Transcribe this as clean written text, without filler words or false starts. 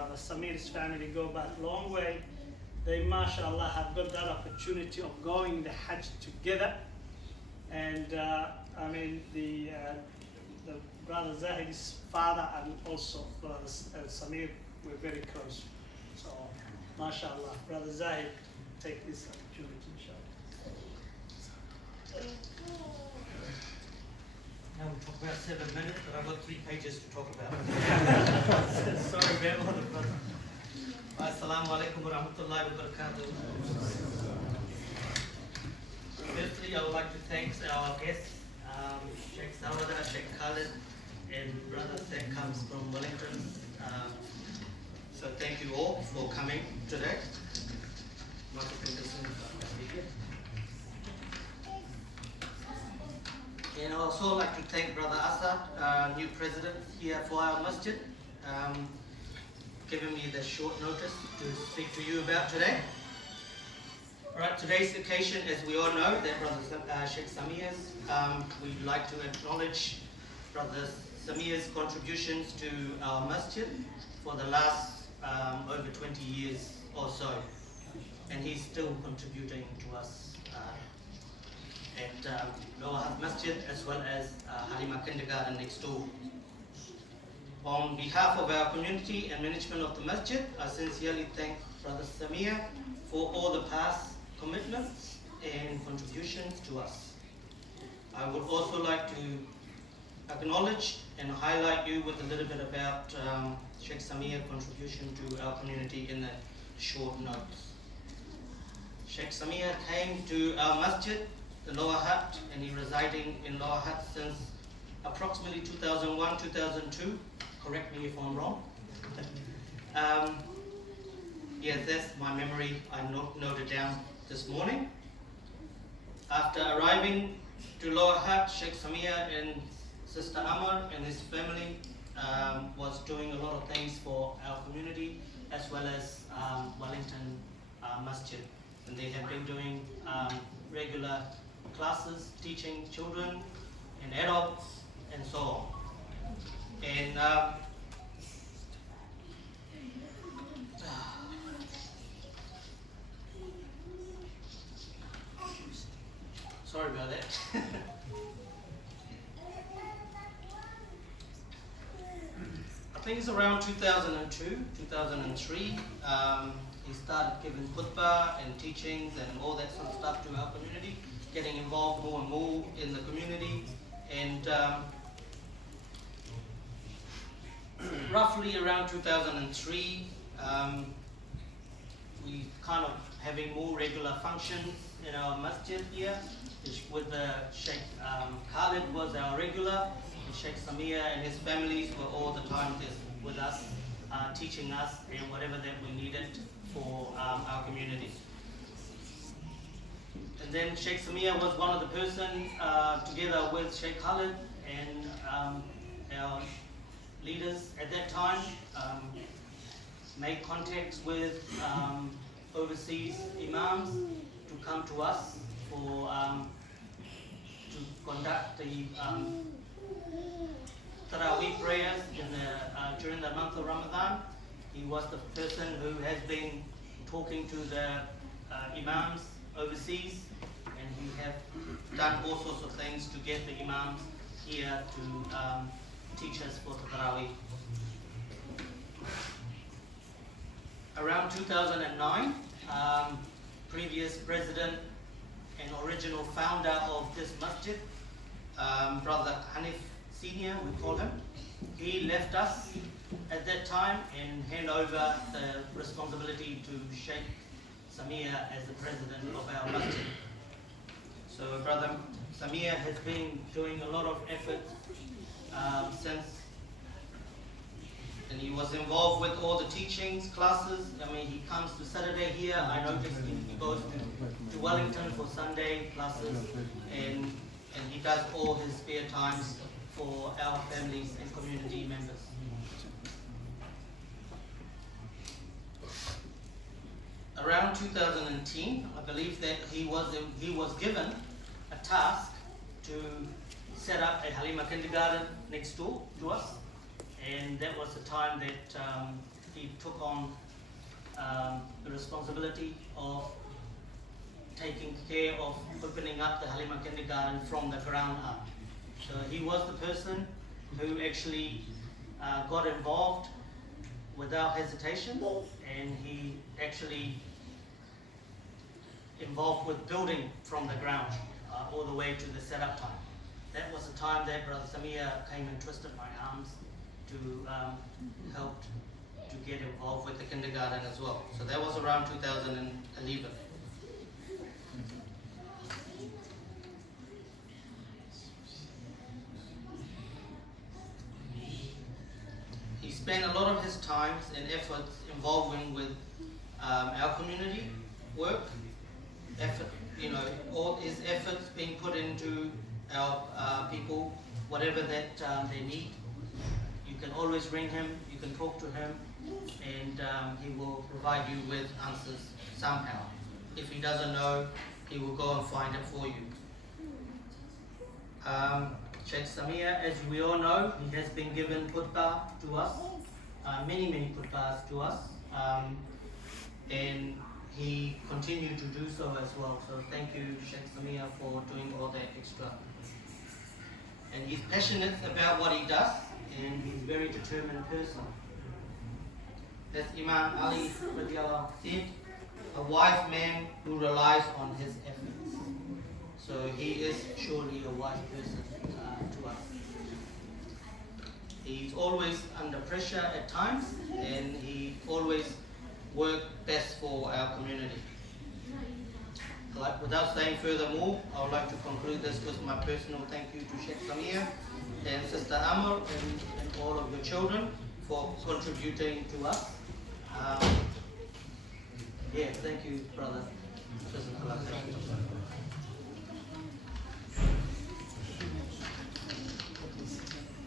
brother Sameer's family go back a long way. They, mashallah, have got that opportunity of going the Hajj together. And I mean, the brother Zahid's father and also brother Sameer were very close. So, mashallah, brother Zahid, take this opportunity, inshallah. Now we'll talk about 7 minutes, but I've got 3 pages to talk about. Sorry about all the brother. Assalamu alaikum wa rahmatullahi wa barakatuh. Firstly, I would like to thank our guests, Sheikh Zawada, Sheikh Khalid, and brother that comes from Wellington. So thank you all for coming today. And I'd also like to thank Brother Asad, new president here for our masjid, giving me the short notice to speak to you about today. Right, today's occasion, as we all know, that Brother Sheikh Sameer's, we'd like to acknowledge Brother Sameer's contributions to our masjid for the last over 20 years or so. And he's still contributing to us at Lower Hutt Masjid as well as Haleema Kindergarten next door. On behalf of our community and management of the masjid, I sincerely thank Brother Sameer for all the past commitments and contributions to us. I would also like to acknowledge and highlight you with a little bit about Sheikh Sameer's contribution to our community in the short notes. Sheikh Sameer came to our masjid, the Lower Hutt, and he residing in Lower Hutt since approximately 2001, 2002. Correct me if I'm wrong. Yeah, that's my memory. I noted down this morning. After arriving to Lower Hutt, Sheikh Sameer and Sister Amar and his family was doing a lot of things for our community as well as Wellington Masjid. And they have been doing regular classes, teaching children and adults and so on. And sorry about that. I think it's around 2002, 2003. He started giving khutbah and teachings and all that sort of stuff to our community, getting involved more and more in the community. And roughly around 2003, we kind of having more regular functions in our masjid here, with Sheikh Khalid was our regular, and Sheikh Sameer and his families were all the time with us, teaching us and whatever that we needed for our community. And then Sheikh Sameer was one of the person, together with Sheikh Khalid and our leaders at that time, made contacts with overseas imams to come to us for to conduct the Tarawih prayers during the month of Ramadan. He was the person who has been talking to the imams overseas, and we have done all sorts of things to get the imams here to teach us for the Tarawih. Around 2009, previous president and original founder of this masjid, Brother Hanif Senior, we call him, he left us at that time and hand over the responsibility to Sheikh Sameer as the president of our masjid. So Brother Sameer has been doing a lot of effort since, and he was involved with all the teachings, classes. I mean, he comes to Saturday here. I noticed he goes to Wellington for Sunday classes, and he does all his spare times for our families and community members. Around 2010, I believe that he was given a task to set up a Haleema kindergarten next door to us, and that was the time that he took on the responsibility of taking care of opening up the Haleema kindergarten from the ground up. So he was the person who actually got involved without hesitation, and he actually involved with building from the ground all the way to the setup time. That was the time that Brother Sameer came and twisted my arms to help to get involved with the kindergarten as well. So that was around 2011. He spent a lot of his time and efforts involving with our community work. All his efforts being put into our people, whatever that they need. You can always ring him, you can talk to him, and he will provide you with answers somehow. If he doesn't know, he will go and find it for you. Sheikh Sameer, as we all know, he has been given putbah to us, many putbahs to us, and he continued to do so as well. So thank you, Sheikh Sameer, for doing all that extra. And he's passionate about what he does, and he's a very determined person. As Imam Ali radiallahu said, a wise man who relies on his efforts. So he is surely a wise person to us. He's always under pressure at times, and he always works best for our community. Without saying furthermore, I would like to conclude this with my personal thank you to Sheikh Sameer and Sister Amr and all of your children for contributing to us. Thank you, brother.